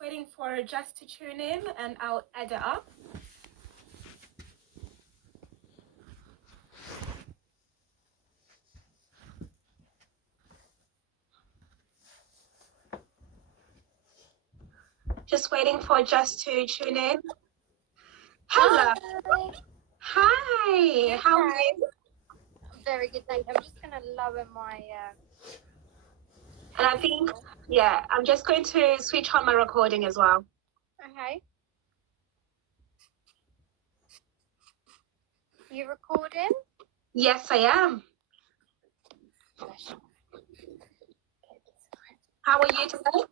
Waiting for Jess to tune in and I'll add it up. Just waiting for Jess to tune in. Hello. Hi. How are you? Very good, thank you. I'm just going to lower my... And I think, yeah, I'm just going to switch on my recording as well. Okay. You recording? Yes, I am. How are you today?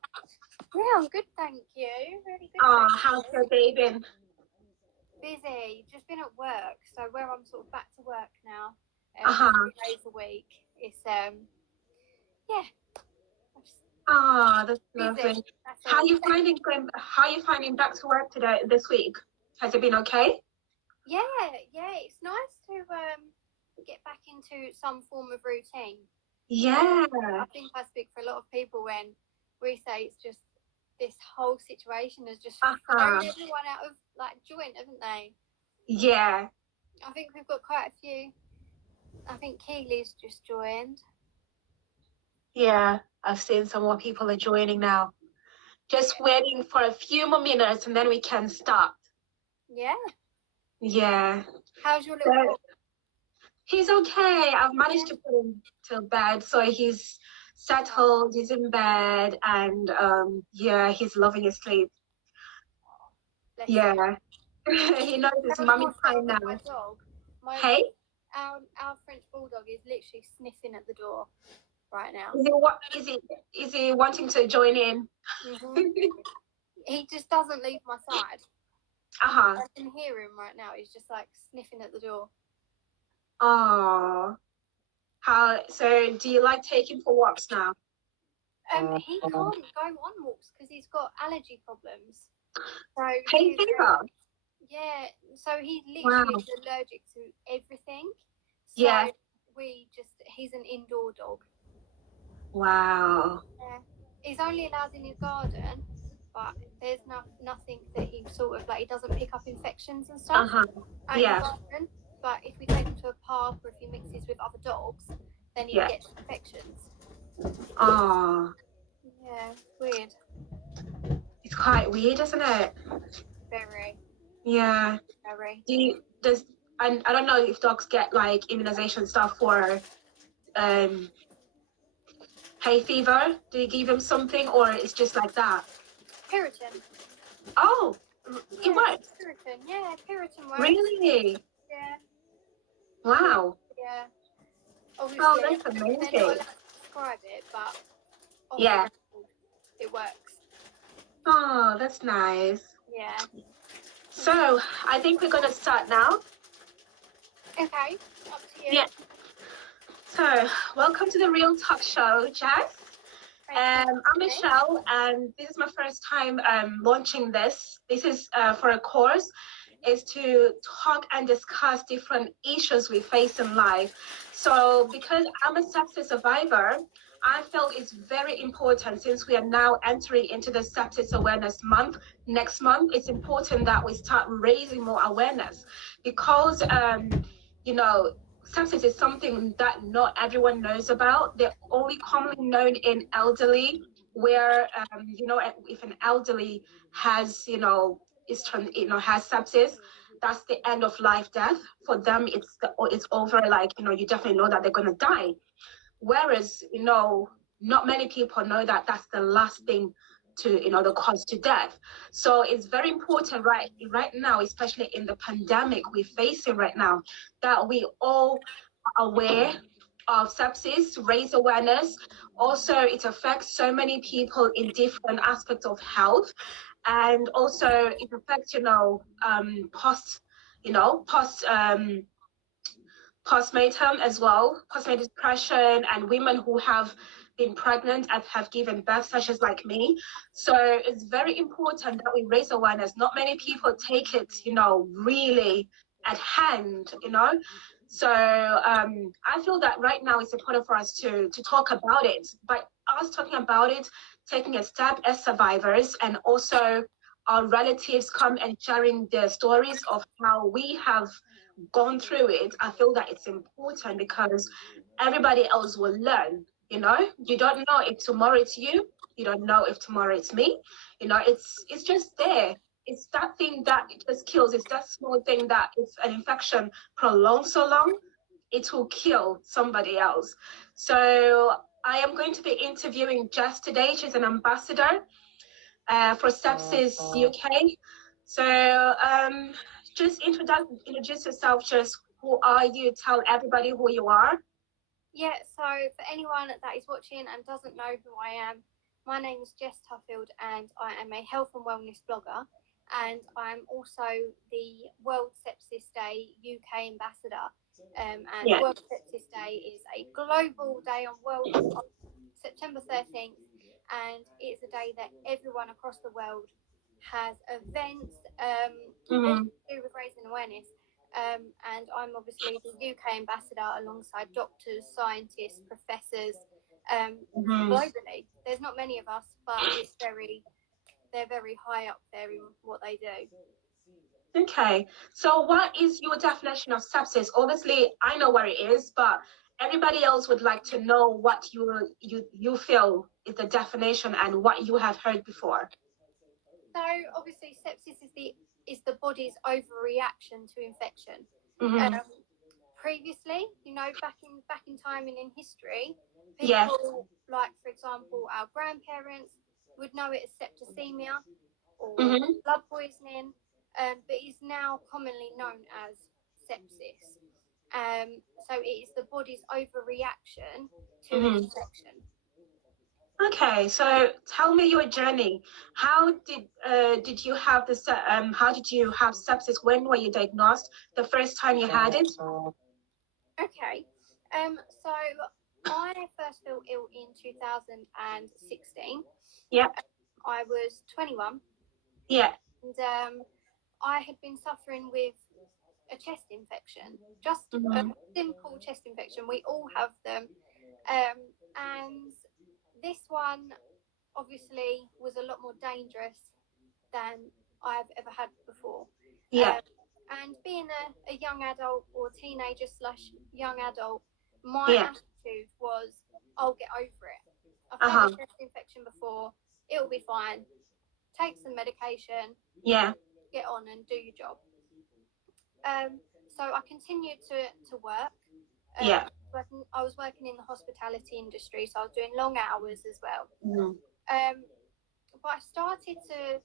Yeah, I'm good, thank you. Really good. Oh, how's your day been? Busy. Just been at work. So where I'm sort of back to work now, 3 days a week. It's yeah. Oh, that's Busy. lovely. That's How all. are you finding back to work this week? Has it been okay? Yeah. It's nice to get back into some form of routine. Yeah. I think I speak for a lot of people when we say it's just this whole situation has just thrown everyone out of joint, haven't they? Yeah. I think we've got quite a few. I think Keely's just joined. Yeah, I've seen some more people are joining now. Just waiting for a few more minutes and then we can start. Yeah. Yeah. How's your little boy? He's okay. I've managed to put him to bed, so he's settled, he's in bed, and yeah, he's loving his sleep. Yeah. He knows it's mommy time now. My dog. Hey? Our French bulldog is literally sniffing at the door right now. Is he wanting to join in? He just doesn't leave my side. I can hear him right now. He's just like sniffing at the door. Oh. So do you like taking for walks now? He can't go on walks because he's got allergy problems. So Hay fever? Yeah, so he literally is allergic to everything. So yeah. He's an indoor dog. Wow. Yeah. He's only allowed in his garden, but there's nothing that he sort of he doesn't pick up infections and stuff. Yeah. Garden. But if we take him to a park or if he mixes with other dogs, then he gets infections. Oh. Yeah, weird. It's quite weird, isn't it? Very. Yeah. Very. I don't know if dogs get like immunization stuff for hay fever. Do you give them something or it's just like that? Piriton. Oh, it works. Piriton. Yeah, Piriton works. Really? Yeah. Wow. Yeah. Obviously, oh, that's amazing. They're not allowed to prescribe it, but yeah, it works. Oh, that's nice. Yeah. So I think we're gonna start now. Okay, up to you. Yeah. So welcome to the Real Talk Show, Jess. I'm Michelle, and this is my first time launching this. This is for a course, is to talk and discuss different issues we face in life. So because I'm a sepsis survivor, I feel it's very important, since we are now entering into the sepsis awareness month next month, it's important that we start raising more awareness, because sepsis is something that not everyone knows about. They're only commonly known in elderly, where if an elderly has has sepsis, that's the end of life death for them. It's over. You definitely know that they're gonna die. Whereas not many people know that that's the last thing to the cause to death. So it's very important right now, especially in the pandemic we're facing right now, that we all are aware of sepsis, raise awareness. Also, it affects so many people in different aspects of health, and also it affects postpartum as well, postpartum depression, and women who have been pregnant and have given birth, such as like me. So it's very important that we raise awareness. Not many people take it, really at hand, So I feel that right now it's important for us to talk about it. By us talking about it, taking a step as survivors, and also our relatives come and sharing their stories of how we have gone through it, I feel that it's important because everybody else will learn. You don't know if tomorrow it's you. You don't know if tomorrow it's me. It's just there. It's that thing that it just kills. It's that small thing that if an infection prolongs so long, it will kill somebody else. So I am going to be interviewing Jess today. She's an ambassador for Sepsis UK. So just introduce yourself. Just who are you? Tell everybody who you are. Yeah, so for anyone that is watching and doesn't know who I am, my name is Jess Tuffield and I am a health and wellness blogger, and I'm also the World Sepsis Day UK ambassador. And World Sepsis Day is a global day on September 13th, and it's a day that everyone across the world has events all to do with raising awareness. And I'm obviously the UK ambassador alongside doctors, scientists, professors globally. There's not many of us, but they're very high up there in what they do. Okay, so what is your definition of sepsis? Obviously, I know what it is, but everybody else would like to know what you feel is the definition and what you have heard before. So obviously, sepsis is the body's overreaction to infection. Previously, back in time and in history, people like, for example, our grandparents would know it as septicemia or blood poisoning, but it's now commonly known as sepsis. So it is the body's overreaction to an infection. Okay, so tell me your journey. How did you have this? How did you have sepsis? When were you diagnosed? The first time you had it? Okay, so I first felt ill in 2016. Yeah. I was 21. Yeah. And I had been suffering with a chest infection, just a simple chest infection. We all have them. And this one obviously was a lot more dangerous than I've ever had before. Yeah. And being a young adult or teenager / young adult, my attitude was, I'll get over it. I've had a chest infection before. It'll be fine. Take some medication. Yeah. Get on and do your job. So I continued to work. I was working in the hospitality industry, so I was doing long hours as well. But I started to,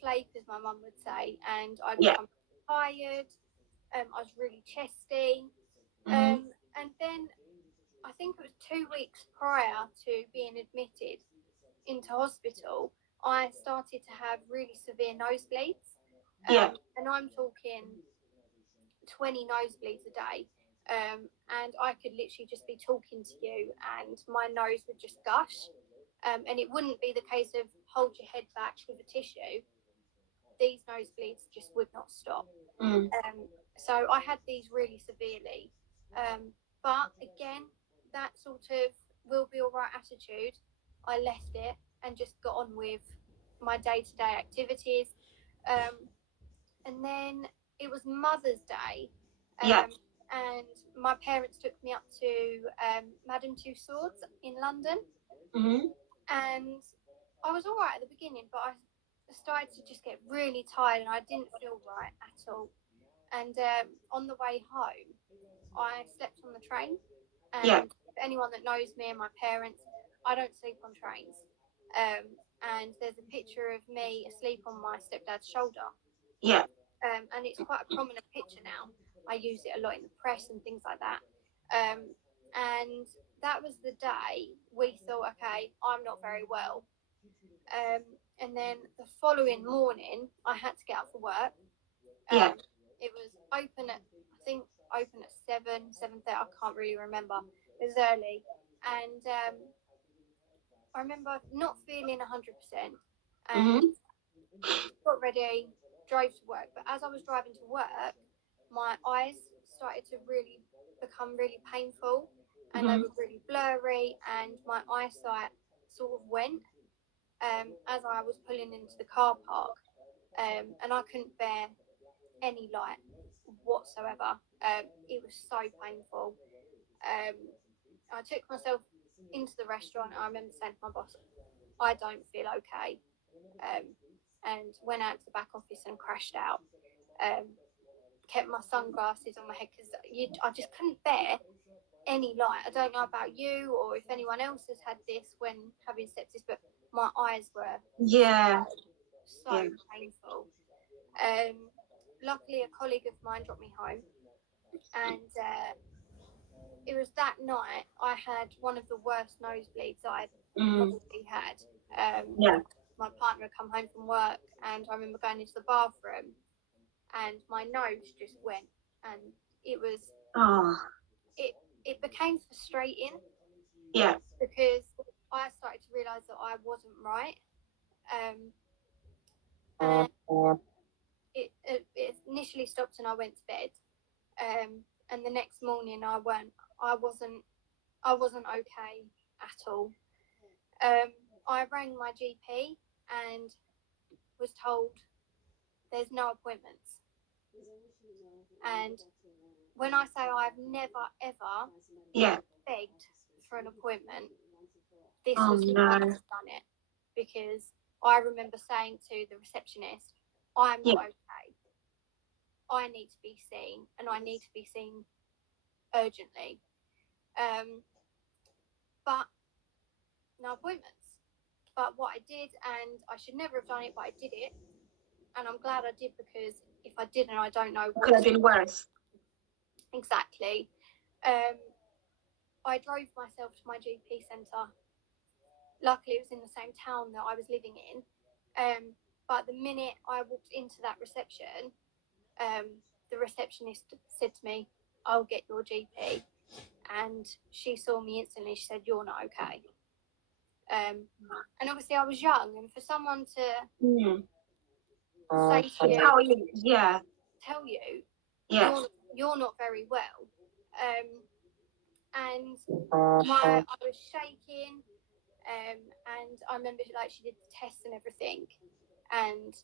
flake, as my mum would say, and I become tired. I was really chesty. And then I think it was 2 weeks prior to being admitted into hospital, I started to have really severe nosebleeds. And I'm talking 20 nosebleeds a day. And I could literally just be talking to you and my nose would just gush. And it wouldn't be the case of hold your head back with a tissue. These nosebleeds just would not stop. So I had these really severely. But again, that sort of will be all right attitude, I left it and just got on with my day-to-day activities. And then it was Mother's Day. And my parents took me up to Madame Tussauds in London. And I was all right at the beginning, but I started to just get really tired and I didn't feel right at all. And on the way home, I slept on the train. And for anyone that knows me and my parents, I don't sleep on trains. And there's a picture of me asleep on my stepdad's shoulder. And it's quite a prominent picture now. I use it a lot in the press and things like that. And that was the day we thought, okay, I'm not very well. And then the following morning, I had to get up for work. It was open at 7:30. I can't really remember. It was early. And I remember not feeling 100%. And got ready, drove to work. But as I was driving to work, my eyes started to become really painful, and they were really blurry, and my eyesight sort of went as I was pulling into the car park, and I couldn't bear any light whatsoever. It was so painful. I took myself into the restaurant. I remember saying to my boss, I don't feel okay, and went out to the back office and crashed out. Kept my sunglasses on my head because I just couldn't bear any light. I don't know about you or if anyone else has had this when having sepsis, but my eyes were so painful. Luckily, a colleague of mine dropped me home, and it was that night I had one of the worst nosebleeds I'd probably had. My partner had come home from work, and I remember going into the bathroom, and my nose just went, and it was it became frustrating. Because I started to realise that I wasn't right. And it initially stopped, and I went to bed. And the next morning, I wasn't okay at all. I rang my GP and was told there's no appointments. And when I say I've never ever begged for an appointment, this was the time I've done it, because I remember saying to the receptionist, I'm not okay. I need to be seen, and I need to be seen urgently. But no appointments. But what I did, and I should never have done it, but I did it, and I'm glad I did, because if I didn't, I don't know what could have been worse. Exactly. I drove myself to my GP centre. Luckily, it was in the same town that I was living in. But the minute I walked into that reception, the receptionist said to me, I'll get your GP. And she saw me instantly. She said, you're not okay. And obviously I was young, and for someone to say to you, tell you, you're not very well. And I was shaking, and I remember she did the tests and everything, and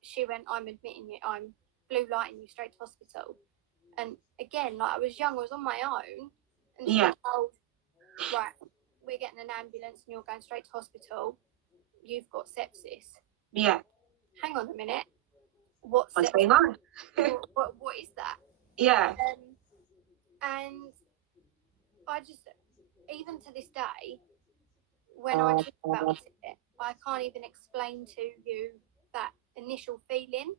she went, I'm admitting you, I'm blue lighting you straight to hospital. And again, I was young, I was on my own, and to be told, right, we're getting an ambulance and you're going straight to hospital, you've got sepsis. Hang on a minute. What's going on? what is that? And I just, even to this day, when I talk about it, I can't even explain to you that initial feeling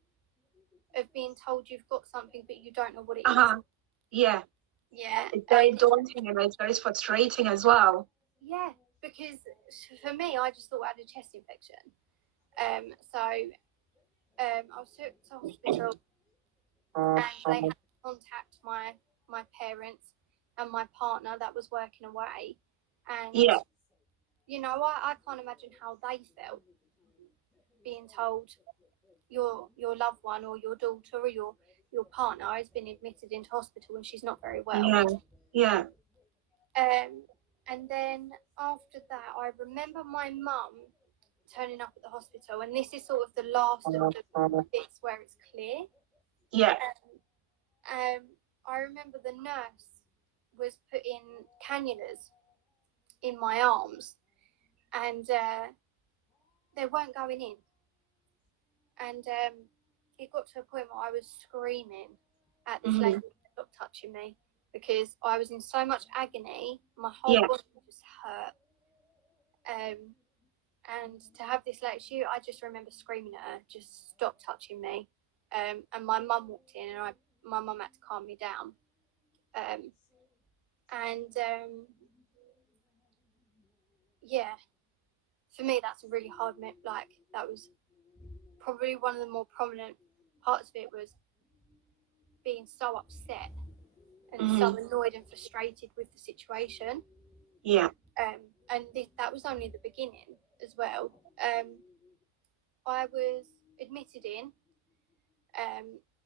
of being told you've got something but you don't know what it is. Yeah. It's very daunting, and it's very frustrating as well. Yeah, because for me, I just thought I had a chest infection. So I was took to hospital, and they had to contact my parents and my partner that was working away. And I can't imagine how they felt being told your loved one or your daughter or your partner has been admitted into hospital and she's not very well. And then after that, I remember my mum turning up at the hospital, and this is sort of the last of the bits where it's clear. I remember the nurse was putting cannulas in my arms, and they weren't going in. And it got to a point where I was screaming at this lady to stop touching me, because I was in so much agony, my whole body just hurt. And to have this lady, I just remember screaming at her, just stop touching me. And my mum walked in, and my mum had to calm me down. For me, that's a really hard that was probably one of the more prominent parts of it, was being so upset and so annoyed and frustrated with the situation. And that was only the beginning as well. I was admitted in,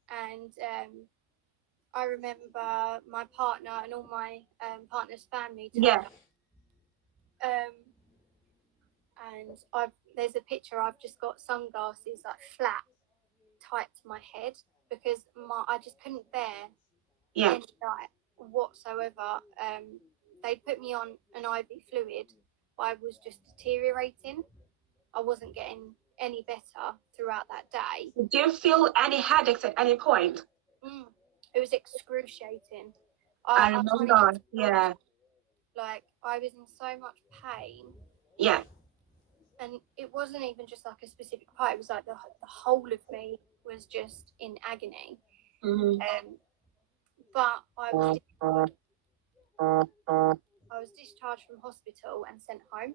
and I remember my partner and all my partner's family turned up. and there's a picture. I've just got sunglasses like flat, tight to my head because I just couldn't bear any light whatsoever. They put me on an IV fluid, but I was just deteriorating. I wasn't getting any better throughout that day. Do you feel any headaches at any point? It was excruciating. I I can't remember, even yeah. Like, I was in so much pain. Yeah. And it wasn't even just like a specific part. It was like the whole of me was just in agony. But I was discharged from hospital and sent home.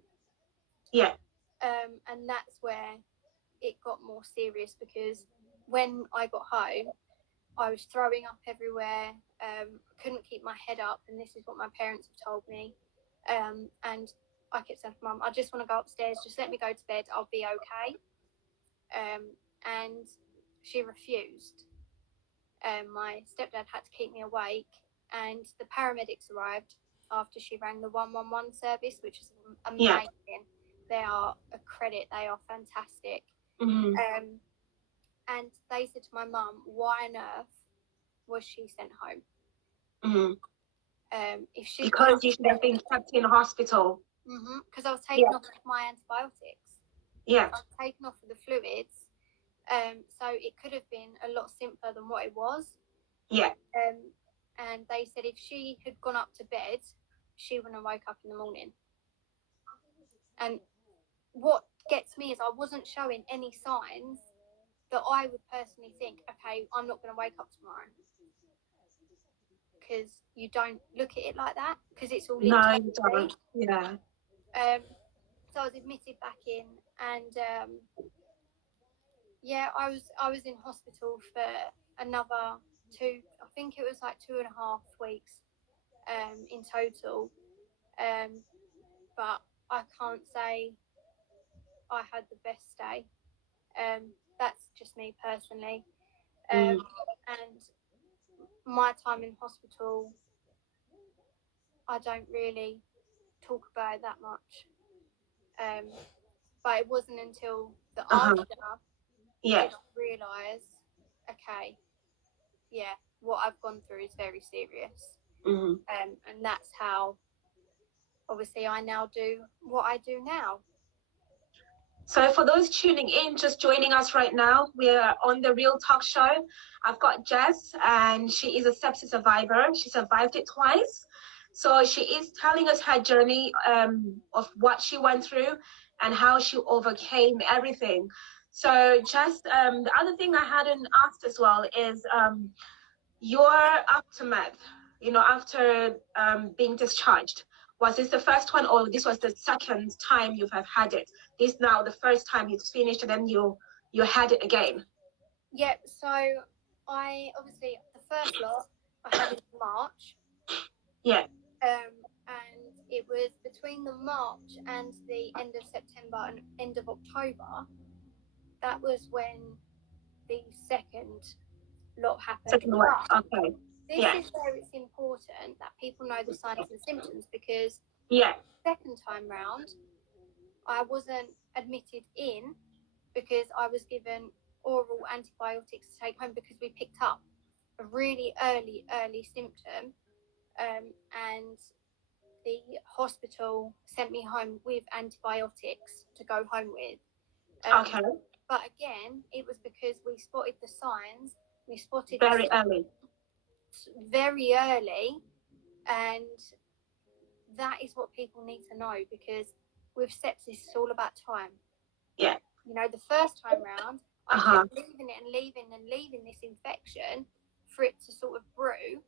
Yeah. And that's where it got more serious, because when I got home, I was throwing up everywhere. Couldn't keep my head up, and this is what my parents have told me. And I kept saying to Mum, I just want to go upstairs. Just let me go to bed. I'll be okay. And she refused. My stepdad had to keep me awake, and the paramedics arrived after she rang the 111 service, which is amazing. Yeah. They are a credit. They are fantastic. And they said to my mum, why on earth was she sent home? If she because you should have been kept in hospital. Because I was taken off my antibiotics. Yeah. I was taken off of the fluids. So it could have been a lot simpler than what it was. Yeah. And they said if she had gone up to bed, she wouldn't have woke up in the morning. And what gets me is I wasn't showing any signs that I would personally think, okay, I'm not going to wake up tomorrow. Because you don't look at it like that, because it's all no, you don't. Yeah. So I was admitted back in, and I was in hospital for another I think it was like 2.5 weeks in total. But I can't say I had the best day. That's just me personally. And my time in hospital, I don't really talk about it that much. But it wasn't until the after did I realise, okay, yeah, what I've gone through is very serious. And that's how, obviously, I now do what I do now. So for those tuning in, just joining us right now, we are on the Real Talk Show. I've got Jess, and she is a sepsis survivor. She survived it twice. So she is telling us her journey of what she went through and how she overcame everything. So just the other thing I hadn't asked as well is your aftermath, after being discharged. Was this the first one, or this was the second time you have had it? This now the first time it's finished, and then you had it again? Yep. So I obviously, the first lot I had in March. Yeah. And it was between the March and the end of September and end of October. That was when the second lot happened. Second one. Okay. This is where it's important that people know the signs and symptoms, because second time round, I wasn't admitted in because I was given oral antibiotics to take home, because we picked up a really early symptom, and the hospital sent me home with antibiotics to go home with. Okay. But again, it was because we spotted the signs. We spotted very early, and that is what people need to know, because with sepsis, it's all about time. Yeah. The first time round, I kept leaving it and leaving this infection for it to sort of brew,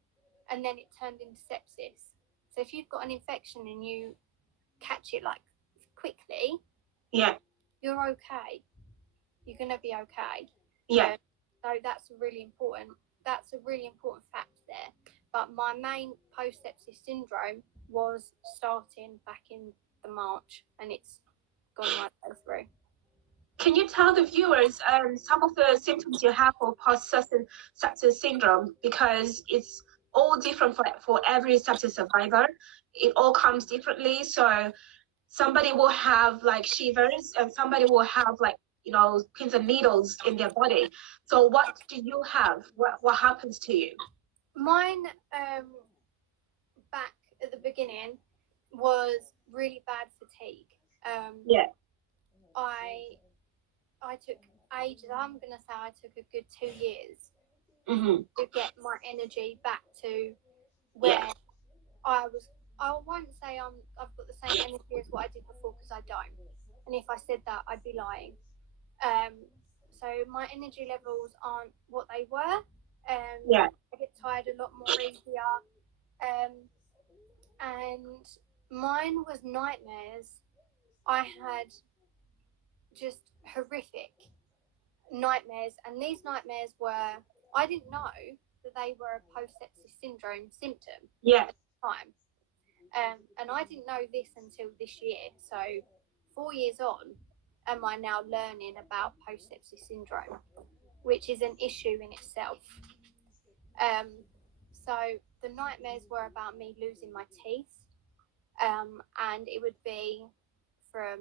and then it turned into sepsis. So if you've got an infection and you catch it like quickly, you're okay. You're gonna be okay. Yeah. So that's a really important fact there. But my main post-sepsis syndrome was starting back in the March, and it's gone right through. Can you tell the viewers some of the symptoms you have for post-sepsis syndrome? Because it's all different for every sepsis survivor. It all comes differently. So somebody will have like shivers, and somebody will have like, pins and needles in their body. So what do you have? What happens to you? Mine, back at the beginning, was really bad fatigue. Yeah. I I took ages. I'm gonna say I took a good 2 years Mm-hmm. to get my energy back to where Yeah. I was. I won't say I've got the same energy as what I did before, because I don't. And if I said that, I'd be lying. Um, so my energy levels aren't what they were. Yeah. I get tired a lot more easier. And mine was nightmares. I had just horrific nightmares, and these nightmares were, I didn't know that they were a post sepsis syndrome symptom Yeah. at the time. And I didn't know this until this year. So 4 years on, am I now learning about post sepsis syndrome, which is an issue in itself. Um, so the nightmares were about me losing my teeth, and it would be from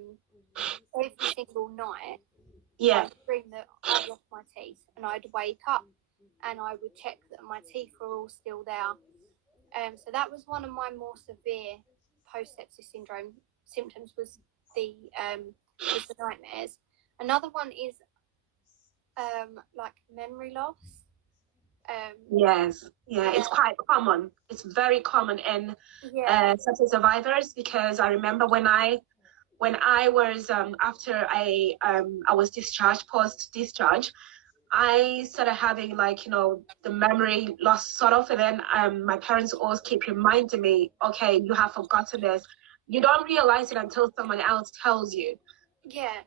every single night. Yeah. I'd dream that I'd lost my teeth, and I'd wake up and I would check that my teeth were all still there. So that was one of my more severe post sepsis syndrome symptoms, was the nightmares. Another one is like memory loss. Yes. Yeah. Yeah, It's quite common. It's very common in yeah, sepsis survivors, because I remember when I was after I was discharged, post discharge, I started having like, the memory loss sort of, and then my parents always keep reminding me, okay, you have forgotten this. You don't realize it until someone else tells you. yeah.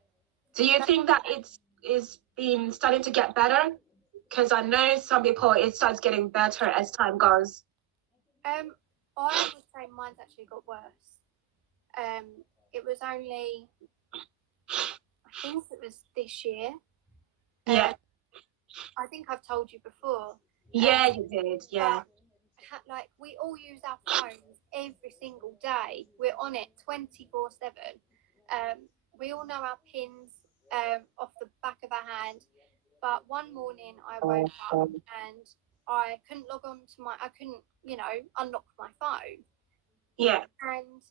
Do you think that it's been starting to get better? Because I know some people, it starts getting better as time goes. I would say mine's actually got worse. Um, it was only, I think it was this year. Yeah. I think I've told you before. Yeah, you did. Yeah. But like, we all use our phones every single day. We're on it 24/7. We all know our pins off the back of our hand. But one morning I woke up and I couldn't log on to I couldn't, unlock my phone. Yeah. And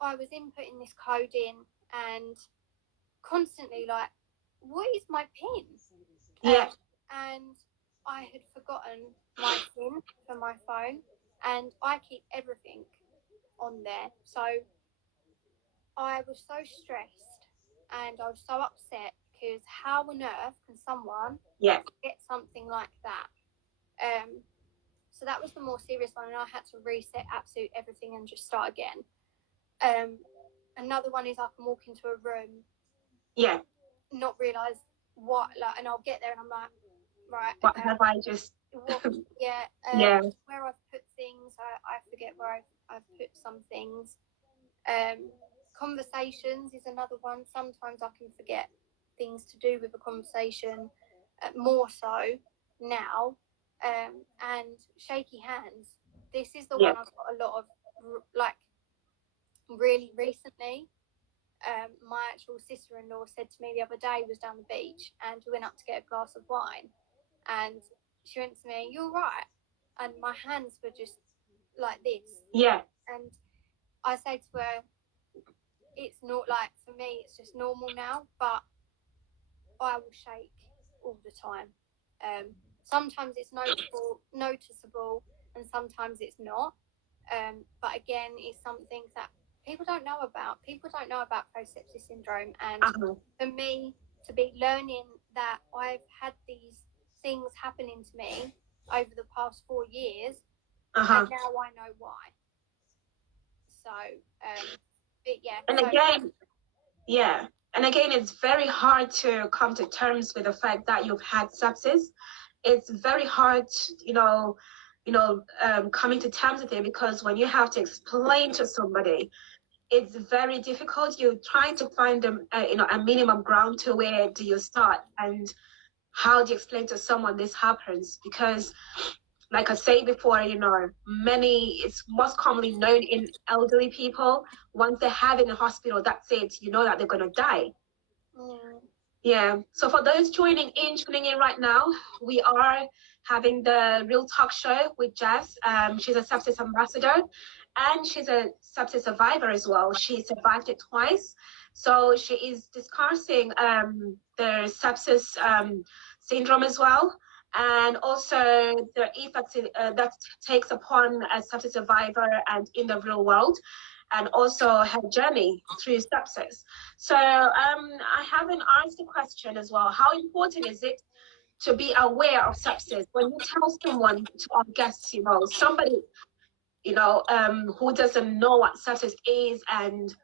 I was inputting this code in, and constantly like, what is my pin? Yeah. And I had forgotten my pin for my phone, and I keep everything on there. So I was so stressed and I was so upset, because how on earth can someone Yeah. get something like that? So that was the more serious one, and I had to reset absolute everything and just start again. Another one is I can walk into a room, Yeah. not realise what, like, and I'll get there and I'm like, right, What have I just? what, yeah, Yeah. where I've put things, I forget where I've put some things. Conversations is another one. Sometimes I can forget things to do with a conversation, more so now. And shaky hands. This is the Yeah. one I've got a lot of, like, really recently. My actual sister-in-law said to me the other day, was down the beach, and we went up to get a glass of wine, and she went to me, "You're right," and my hands were just like this. Yeah. And I say to her, it's not, like, for me it's just normal now, but I will shake all the time. Sometimes it's noticeable, and sometimes it's not. But again, it's something that people don't know about. People don't know about post sepsis syndrome, and for me to be learning that I've had these things happening to me over the past 4 years, and now I know why. So, but yeah. And So again, yeah. And again, it's very hard to come to terms with the fact that you've had sepsis. It's very hard, coming to terms with it, because when you have to explain to somebody, it's very difficult. You're trying to find a minimum ground to where do you start, and how do you explain to someone this happens? Because like I say before, you know, it's most commonly known in elderly people. Once they have it in the hospital, that's it. You know that they're going to die. Yeah. So for those tuning in right now, we are having the Real Talk Show with Jess. She's a sepsis ambassador, and she's a sepsis survivor as well. She survived it twice. So she is discussing the sepsis syndrome as well, and also the effects that takes upon a sepsis survivor and in the real world, and also her journey through sepsis. So I haven't asked a question as well. How important is it to be aware of sepsis when you tell someone, to our guests, you know, somebody, you know, who doesn't know what sepsis is and